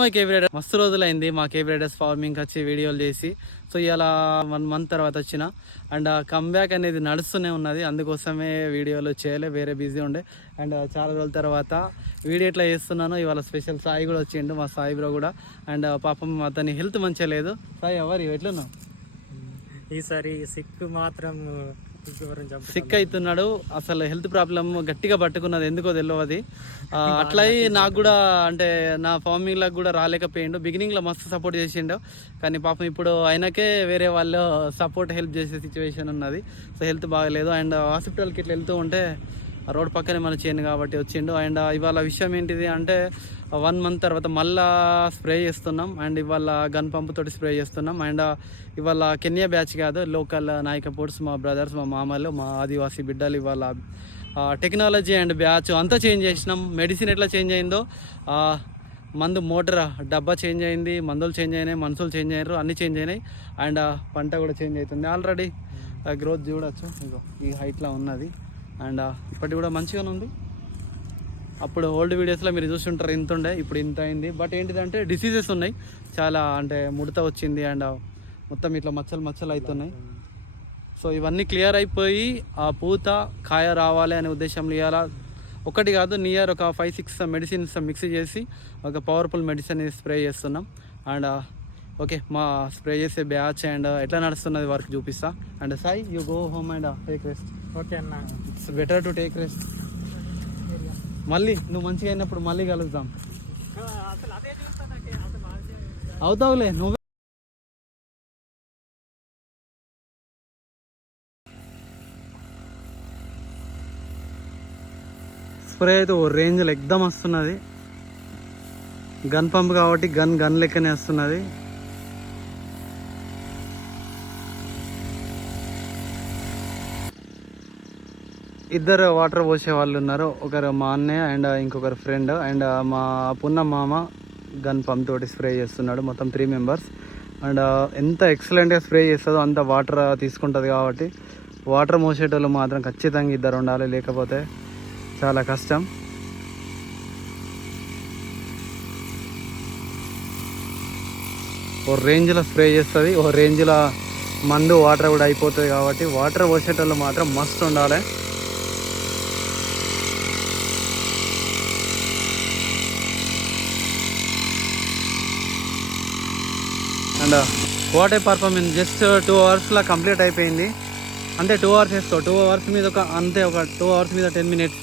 మా రైడర్ మస్తు రోజులైంది. మా కేబీ రైడర్స్ ఫార్మింగ్ వచ్చి వీడియోలు చేసి సో ఇలా వన్ మంత్ తర్వాత వచ్చిన. అండ్ కమ్బ్యాక్ అనేది నడుస్తూనే ఉన్నది. అందుకోసమే వీడియోలు చేయలే వేరే బిజీ ఉండే. అండ్ చాలా రోజుల తర్వాత వీడియో ఎట్లా చేస్తున్నాను ఇవాళ స్పెషల్ సాయి కూడా వచ్చిండు మా సాయి బ్రో కూడా. అండ్ పాపం అతని హెల్త్ మంచిగా లేదు. సాయి ఎవరు ఎట్లున్నావు? ఈసారి సిక్ మాత్రం సిక్ అవుతున్నాడు అసలు హెల్త్ ప్రాబ్లమ్ గట్టిగా పట్టుకున్నది ఎందుకో తెలియదు అట్లా నాకు కూడా అంటే నా ఫార్మింగ్లకు కూడా రాలేకపోయిండు. బిగినింగ్లో మస్తు సపోర్ట్ చేసిండు. కానీ పాపం ఇప్పుడు ఆయనకే వేరే వాళ్ళు సపోర్ట్ హెల్ప్ చేసే సిచ్యువేషన్ ఉన్నది. సో హెల్త్ బాగలేదు. అండ్ హాస్పిటల్కి ఇట్లా వెళ్తూ ఉంటే రోడ్ పక్కనే మన చేయండి కాబట్టి వచ్చిండు. అండ్ ఇవాళ విషయం ఏంటిది అంటే వన్ మంత్ తర్వాత మళ్ళా స్ప్రే చేస్తున్నాం. అండ్ ఇవాళ గన్ పంపుతోటి స్ప్రే చేస్తున్నాం. అండ్ ఇవాళ కెన్యా బ్యాచ్ కాదు లోకల్ నాయకపోర్ట్స్ మా బ్రదర్స్ మా మామలు మా ఆదివాసీ బిడ్డలు ఇవాళ టెక్నాలజీ అండ్ బ్యాచ్ అంతా చేంజ్ చేసినాం. మెడిసిన్ ఎట్లా చేంజ్ అయిందో మందు మోటార్ డబ్బా చేంజ్ అయింది మందులు చేంజ్ అయినాయి మనుషులు చేంజ్ అయ్యారు అన్నీ చేంజ్ అయినాయి. అండ్ పంట కూడా చేంజ్ అవుతుంది. ఆల్రెడీ గ్రోత్ చూడొచ్చు. ఇగో ఈ హైట్లో ఉన్నది. అండ్ ఇప్పటి కూడా మంచిగానే ఉంది. అప్పుడు ఓల్డ్ వీడియోస్లో మీరు చూస్తుంటారు ఇంత ఉండే ఇప్పుడు ఇంత అయింది. బట్ ఏంటిదంటే డిసీజెస్ ఉన్నాయి. చాలా అంటే ముడత వచ్చింది అండ్ మొత్తం ఇట్లా మచ్చలు మచ్చలు అవుతున్నాయి. సో ఇవన్నీ క్లియర్ అయిపోయి ఆ పూత కాయ రావాలి అనే ఉద్దేశంలో ఇవాళ ఒకటి కాదు నియర్ ఒక ఫైవ్ సిక్స్ మెడిసిన్స్ మిక్స్ చేసి ఒక పవర్ఫుల్ మెడిసిన్ స్ప్రే చేస్తున్నాం. అండ్ ఓకే మా స్ప్రే చేసే బ్యాచ్ అండ్ ఎట్లా నడుస్తున్నది వర్క్ చూపిస్తా. And Sai you go home and take rest okay అన్న. It's better to take rest మళ్ళీ నువ్వు మంచిగా అయినప్పుడు మళ్ళీ అసలు అవుతావులే నువ్వు. స్ప్రే అయితే ఓ రేంజ్లో ఎగ్దమ్ వస్తున్నది. గన్ పంప్ కాబట్టి గన్ గన్ లెక్కనే వస్తున్నది. ఇద్దరు వాటర్ పోసే వాళ్ళు ఉన్నారు. ఒకరు మా అన్నయ్య అండ్ ఇంకొకరు ఫ్రెండ్ అండ్ మా పున్న మామ గన్ పంప్ తోటి స్ప్రే చేస్తున్నాడు మొత్తం త్రీ మెంబర్స్ అండ్ ఎంత ఎక్సలెంట్గా స్ప్రే చేస్తుందో అంత వాటర్ తీసుకుంటుంది కాబట్టి వాటర్ మోసేటోళ్ళు మాత్రం ఖచ్చితంగా ఇద్దరు ఉండాలి లేకపోతే చాలా కష్టం. ఓ రేంజ్లో స్ప్రే చేస్తుంది ఓ రేంజ్లో మందు వాటర్ కూడా అయిపోతుంది కాబట్టి వాటర్ పోసేటోళ్ళు మాత్రం మస్తు ఉండాలి. And what performance just two అవర్స్లో కంప్లీట్ అయిపోయింది. అంటే టూ అవర్స్ వేస్తావు టూ అవర్స్ మీద ఒక అంతే ఒక టూ అవర్స్ మీద ten minutes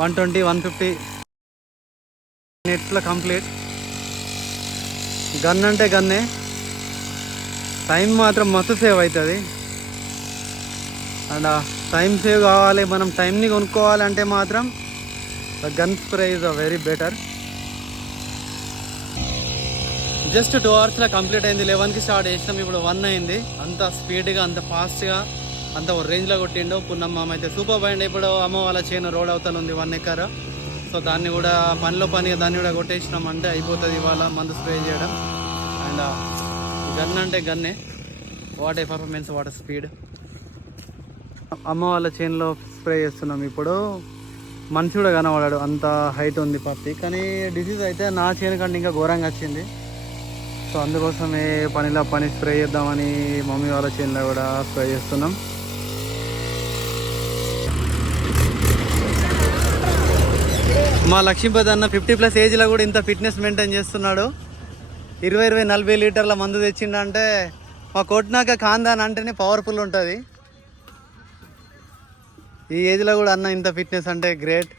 one twenty one fifty మినిట్స్లో కంప్లీట్ గన్ అంటే గన్నే టైం మాత్రం మస్తు సేవ్ అవుతుంది అండ్ టైం సేవ్ కావాలి మనం టైంని కొనుక్కోవాలంటే మాత్రం gun spray is a very better just two అవర్స్లో కంప్లీట్ అయింది. లెవెన్కి స్టార్ట్ చేసినాం. ఇప్పుడు వన్ అయింది. అంత స్పీడ్గా అంత ఫాస్ట్గా అంత ఒక రేంజ్లో కొట్టిండు. పున్నమ్మ అయితే సూపర్ బైండ్ ఇప్పుడు అమ్మ వాళ్ళ చేను రోడ్ అవుతానుంది వన్ ఎకర్ సో దాన్ని కూడా పనిలో పని దాన్ని కూడా కొట్టేసినాం. అంటే అయిపోతుంది ఇవాళ మందు స్ప్రే చేయడం. అండ్ గన్ అంటే గన్నే what a performance what speed అమ్మ వాళ్ళ చేనులో స్ప్రే చేస్తున్నాం ఇప్పుడు. మనిషి కూడా కనబడాడు. అంత హైట్ ఉంది పత్తి కానీ డిసీజ్ అయితే నా చేను కంటే ఇంకా ఘోరంగా వచ్చింది. సో అందుకోసమే పనిలో పని స్ప్రే చేద్దామని మమ్మీ వాళ్ళ చేనులో కూడా స్ప్రే చేస్తున్నాం. మా లక్ష్మీపతి అన్న ఫిఫ్టీ ప్లస్ ఏజ్లో కూడా ఇంత ఫిట్నెస్ మెయింటైన్ చేస్తున్నాడు. ఇరవై ఇరవై నలభై లీటర్ల మందు తెచ్చిండంటే మా కొట్టినాక కాందాన్ అంటేనే పవర్ఫుల్ ఉంటుంది. ఈ ఏజ్లో కూడా అన్న ఇంత ఫిట్నెస్ అంటే గ్రేట్